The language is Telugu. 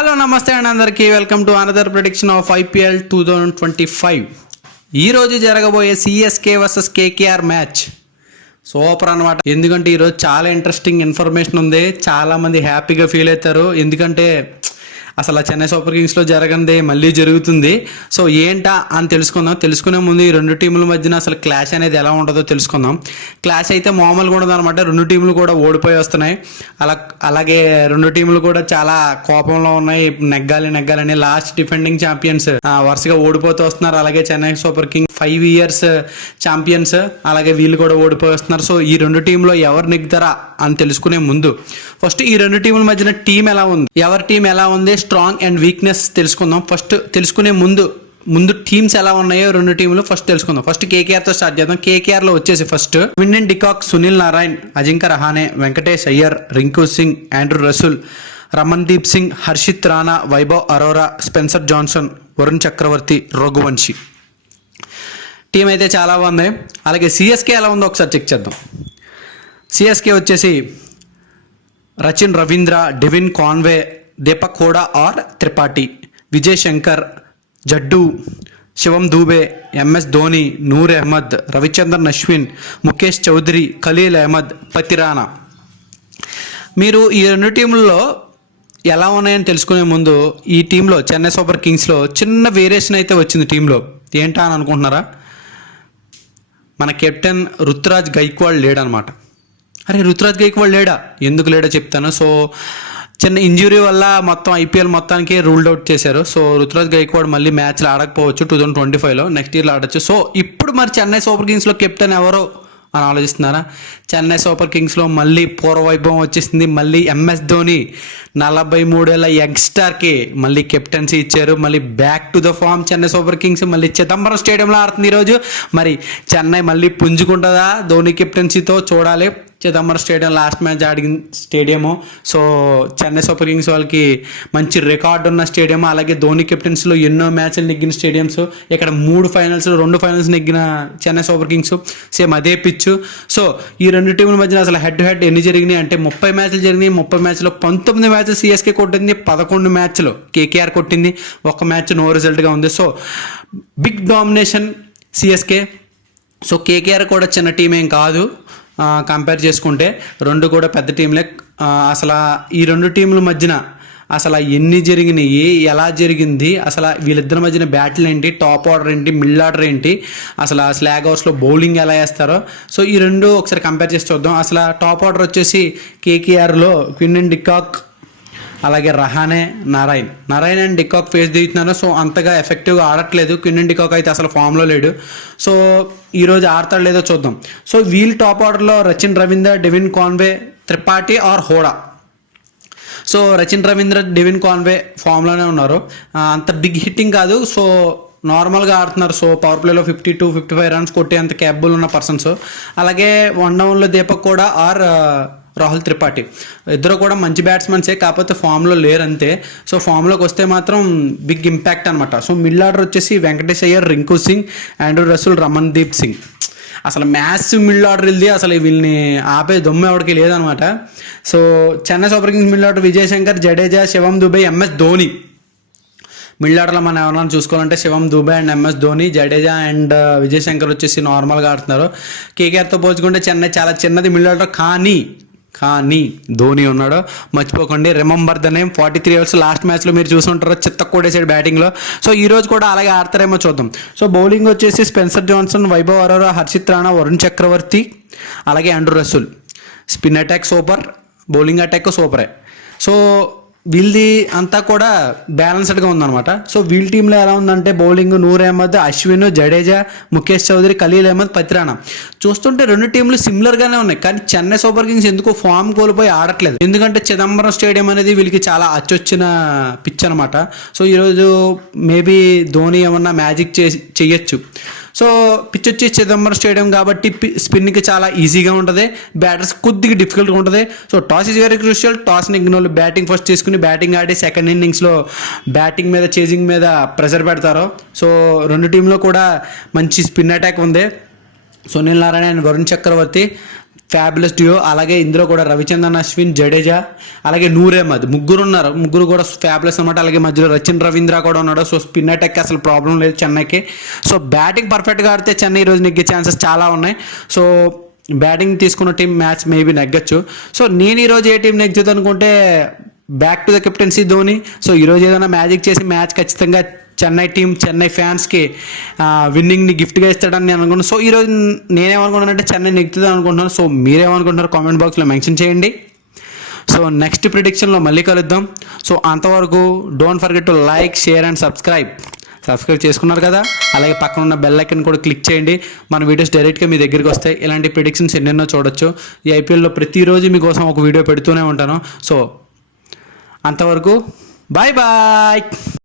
హలో నమస్తే అండి అందరికీ welcome to another prediction of IPL 2025. ఈరోజు జరగబోయే CSK versus KKR match super అనమాట. ఎందుకంటే ఈరోజు చాలా ఇంట్రెస్టింగ్ ఇన్ఫర్మేషన్ ఉంది. చాలామంది హ్యాపీగా ఫీల్ అవుతారు. ఎందుకంటే అసలు చెన్నై సూపర్ కింగ్స్లో జరగంది మళ్ళీ జరుగుతుంది. సో ఏంటా అని తెలుసుకుందాం. తెలుసుకునే ముందు ఈ రెండు టీముల మధ్యన అసలు క్లాష్ అనేది ఎలా ఉంటుందో తెలుసుకుందాం. క్లాష్ అయితే మామూలుగా ఉండదు అనమాట. రెండు టీములు కూడా ఓడిపోయి వస్తున్నాయి. అలాగే రెండు టీములు కూడా చాలా కోపంలో ఉన్నాయి. నెగ్గాలని లాస్ట్ డిఫెండింగ్ ఛాంపియన్స్ వరుసగా ఓడిపోతూ వస్తున్నారు. అలాగే Chennai super Kings 5 years champions, అలాగే వీళ్ళు కూడా ఓడిపోయి వస్తున్నారు. సో ఈ రెండు టీంలో ఎవరు నెగ్గుతారా అని తెలుసుకునే ముందు ఫస్ట్ ఈ రెండు టీముల మధ్యన టీం ఎలా ఉంది, ఎవరి టీం ఎలా ఉంది, స్ట్రాంగ్ అండ్ వీక్నెస్ తెలుసుకుందాం. ఫస్ట్ తెలుసుకునే ముందు టీమ్స్ ఎలా ఉన్నాయో రెండు టీంలు ఫస్ట్ తెలుసుకుందాం. ఫస్ట్ కేకేఆర్తో స్టార్ట్ చేద్దాం. కేకేఆర్లో వచ్చేసి first Quinton de Kock, Sunil Narayan, Ajinkya Rahane, Venkatesh Iyer, Rinku Singh, Andre Russell, Ramandeep Singh, Harshit Rana, Vaibhav Arora, Spencer Johnson, Varun Chakravarthy, Raghuvanshi. Team అయితే చాలా బాగుంది. అలాగే సిఎస్కే ఎలా ఉందో ఒకసారి చెక్ చేద్దాం. సిఎస్కే వచ్చేసి Rachin Ravindra, Devon Conway, Deepak Hooda or Tripathi, Vijay Shankar, Jaddu, Shivam Dube, MS Dhoni, Noor Ahmad, Ravichandran Ashwin, Mukesh Choudhary, Khaleel Ahmed, Pathirana. మీరు ఈ రెండు టీంలలో ఎలా ఉన్నాయని తెలుసుకునే ముందు ఈ టీంలో చెన్నై సూపర్ కింగ్స్లో చిన్న వేరియేషన్ అయితే వచ్చింది టీంలో. ఏంటా అని అనుకుంటున్నారా? మన కెప్టెన్ రుతురాజ్ గైక్వాడ్ లేడనమాట. అరే రుతురాజ్ గైక్వాడ్ లేడా? ఎందుకు లేడో చెప్తాను. సో చిన్న ఇంజురీ వల్ల మొత్తం ఐపీఎల్ మొత్తానికి రూల్డ్ అవుట్ చేశారు. సో రుతురాజ్ గైక్వాడ్ మళ్ళీ మ్యాచ్లు ఆడకపోవచ్చు 2025లో, నెక్స్ట్ ఇయర్లో ఆడచ్చు. సో ఇప్పుడు మరి చెన్నై సూపర్ కింగ్స్లో కెప్టెన్ ఎవరో అని ఆలోచిస్తున్నారా? చెన్నై సూపర్ కింగ్స్లో మళ్ళీ పూర్వవైభవం వచ్చేసింది. మళ్ళీ ఎంఎస్ ధోని 43 ఏళ్ళ యంగ్స్టార్కి మళ్ళీ కెప్టెన్సీ ఇచ్చారు. మళ్ళీ back to the form Chennai super kings మళ్ళీ చిదంబరం స్టేడియంలో ఆడుతుంది ఈరోజు. మరి చెన్నై మళ్ళీ పుంజుకుంటుందా ధోని కెప్టెన్సీతో? చూడాలి. చిదంబరం స్టేడియం లాస్ట్ మ్యాచ్ ఆడిన stadium. So Chennai super Kings వాళ్ళకి మంచి రికార్డు ఉన్న స్టేడియం. అలాగే ధోని కెప్టెన్సీలో ఎన్నో మ్యాచ్లు నెగ్గిన స్టేడియంస్. ఇక్కడ 2 ఫైనల్స్ నెగ్గిన చెన్నై సూపర్ కింగ్స్ సేమ్ అదే పిచ్చు. సో ఈ రెండు టీముల మధ్యన అసలు హెడ్ టు హెడ్ ఎన్ని జరిగినాయి అంటే 30 మ్యాచ్లు జరిగినాయి. 30 మ్యాచ్లో 19 మ్యాచ్లు సిఎస్కే కొట్టింది, 11 మ్యాచ్లు కేకేఆర్ కొట్టింది, 1 మ్యాచ్ నో రిజల్ట్గా ఉంది. So big domination CSK. So KKR కూడా చిన్న టీం ఏం కాదు కంపేర్ చేసుకుంటే. రెండు కూడా పెద్ద టీంలే. అసలు ఈ రెండు టీంల మధ్యన అసలు ఎన్ని జరిగినాయి, ఎలా జరిగింది, అసలు వీళ్ళిద్దరి మధ్యన బ్యాటిల్ ఏంటి, టాప్ ఆర్డర్ ఏంటి, మిడిల్ ఆర్డర్ ఏంటి, అసలు స్లాగ్ హౌస్లో బౌలింగ్ ఎలా వేస్తారో సో ఈ రెండు ఒకసారి కంపేర్ చేసి చూద్దాం. అసలు టాప్ ఆర్డర్ వచ్చేసి కేకేఆర్లో క్వింటన్ డికాక్, అలాగే Rahane, Narayan and de Kock face దిగుతున్నారు. సో అంతగా ఎఫెక్టివ్గా ఆడట్లేదు. క్వింటన్ డికాక్ అయితే అసలు ఫామ్లో లేడు. సో ఈరోజు ఆడతాడు లేదో చూద్దాం. సో వీల్ టాప్ ఆర్డర్లో Rachin Ravindra, Devon Conway, Tripathi or Hooda. So Rachin Ravindra, Devon Conway ఫామ్లోనే ఉన్నారు. అంత బిగ్ హిట్టింగ్ కాదు. సో నార్మల్గా ఆడుతున్నారు. సో పవర్ ప్లేలో 52-55 రన్స్ కొట్టే అంత క్యాపబుల్ ఉన్న పర్సన్స్. అలాగే వన్ డౌన్లో దీపక్ కూడా ఆర్ రాహుల్ త్రిపాఠి ఇద్దరు కూడా మంచి బ్యాట్స్మెన్సే, కాకపోతే ఫామ్లో లేరు అంతే. సో ఫామ్లోకి వస్తే మాత్రం బిగ్ ఇంపాక్ట్ అనమాట. సో మిడిల్ ఆర్డర్ వచ్చేసి వెంకటేష్ అయ్యర్, రింకు సింగ్, ఆండ్రూ రసూల్, రమన్దీప్ సింగ్. అసలు మ్యాచ్ మిడిల్ ఆర్డర్ ఇది. అసలు వీళ్ళని ఆపే దొమ్మ ఎవరికి లేదనమాట. So Chennai super Kings middle order Vijay Shankar, Jadeja, Shivam Dube, MS Dhoni. Middle ఆర్డర్లో మనం ఎవరైనా చూసుకోవాలంటే Shivam Dube and MS Dhoni, Jadeja and Vijay Shankar వచ్చేసి నార్మల్గా ఆడుతున్నారు. కేకేఆర్తో పోల్చుకుంటే చెన్నై చాలా చిన్నది మిడిల్ ఆర్డర్. కానీ ధోని ఉన్నాడు, మర్చిపోకండి. Remember the name. 43 years last మ్యాచ్లో మీరు చూసుంటారు, చిత్త కొట్టేసాడు బ్యాటింగ్లో. సో ఈ రోజు కూడా అలాగే ఆడతారేమో చూద్దాం. సో బౌలింగ్ వచ్చేసి స్పెన్సర్ జాన్సన్, వైభవ్ అరోరా, హర్షిత్ రాణా, వరుణ్ చక్రవర్తి, అలాగే Andre Russell. Spin attack super, bowling attack సూపరే. సో వీళ్ళది అంతా కూడా బ్యాలెన్స్డ్గా ఉందన్నమాట. సో వీళ్ళ టీంలో ఎలా ఉందంటే బౌలింగ్ నూర్ అహ్మద్, అశ్విన్, జడేజా, ముఖేష్ చౌదరి, ఖలీల్ అహ్మద్, పతిరానా. చూస్తుంటే రెండు టీంలు సిమిలర్గానే ఉన్నాయి. కానీ చెన్నై సూపర్ కింగ్స్ ఎందుకో ఫామ్ కోల్పోయి ఆడట్లేదు. ఎందుకంటే చిదంబరం స్టేడియం అనేది వీళ్ళకి చాలా అచ్చొచ్చిన పిచ్ అనమాట. సో ఈరోజు మేబీ ధోని ఏమన్నా మ్యాజిక్ చేయొచ్చు. సో పిచ్ వచ్చి చిదంబరం స్టేడియం కాబట్టి స్పిన్కి చాలా ఈజీగా ఉంటుంది, బ్యాటర్స్ కొద్దిగా డిఫికల్ట్గా ఉంటుంది. So toss is very crucial. Toss నెగ్గిన వాళ్ళు బ్యాటింగ్ ఫస్ట్ తీసుకుని బ్యాటింగ్ ఆడి సెకండ్ ఇన్నింగ్స్లో బ్యాటింగ్ మీద, చేజింగ్ మీద ప్రెషర్ పెడతారు. సో రెండు టీంలో కూడా మంచి స్పిన్ అటాక్ ఉంది. Sunil Narayan and Varun Chakravarthy fabulous duo. అలాగే ఇందులో కూడా రవిచంద్రన్ అశ్విన్, జడేజా, అలాగే నూర్ అహ్మద్ ముగ్గురు ఉన్నారు. ముగ్గురు కూడా ఫ్యాబులస్ అనమాట. అలాగే మధ్యలో రచిన్ రవీంద్ర కూడా ఉన్నాడు. సో స్పిన్ అటాక్ అసలు ప్రాబ్లం లేదు చెన్నైకి. సో బ్యాటింగ్ పర్ఫెక్ట్గా ఆడితే చెన్నై ఈరోజు నెగ్గే ఛాన్సెస్ చాలా ఉన్నాయి. సో బ్యాటింగ్ తీసుకున్న టీం మ్యాచ్ మేబీ నెగ్గచ్చు. సో నేను ఈరోజు ఏ టీం నెగ్గుతుంది అనుకుంటే back to the captaincy Dhoni. So ఈరోజు ఏదైనా మ్యాజిక్ చేసి మ్యాచ్ ఖచ్చితంగా చెన్నై టీం, చెన్నై ఫ్యాన్స్కి విన్నింగ్ని గిఫ్ట్గా ఇస్తాడని నేను అనుకుంటున్నాను. సో ఈరోజు నేనేమనుకుంటున్నానంటే చెన్నై నెగ్గుతుంది అనుకుంటున్నాను. సో మీరేమనుకుంటున్నారు కామెంట్ బాక్స్లో మెన్షన్ చేయండి. సో నెక్స్ట్ ప్రిడిక్షన్లో మళ్ళీ కలుద్దాం. సో అంతవరకు don't forget to like, share and subscribe చేసుకున్నారు కదా. అలాగే పక్కన ఉన్న బెల్ ఐకన్ కూడా క్లిక్ చేయండి. మన వీడియోస్ డైరెక్ట్గా మీ దగ్గరికి వస్తాయి. ఇలాంటి ప్రిడిక్షన్స్ ఎన్నెన్నో చూడొచ్చు. ఈ ఐపీఎల్లో ప్రతిరోజు మీకోసం ఒక వీడియో పెడుతూనే ఉంటాను. సో అంతవరకు బాయ్ బాయ్.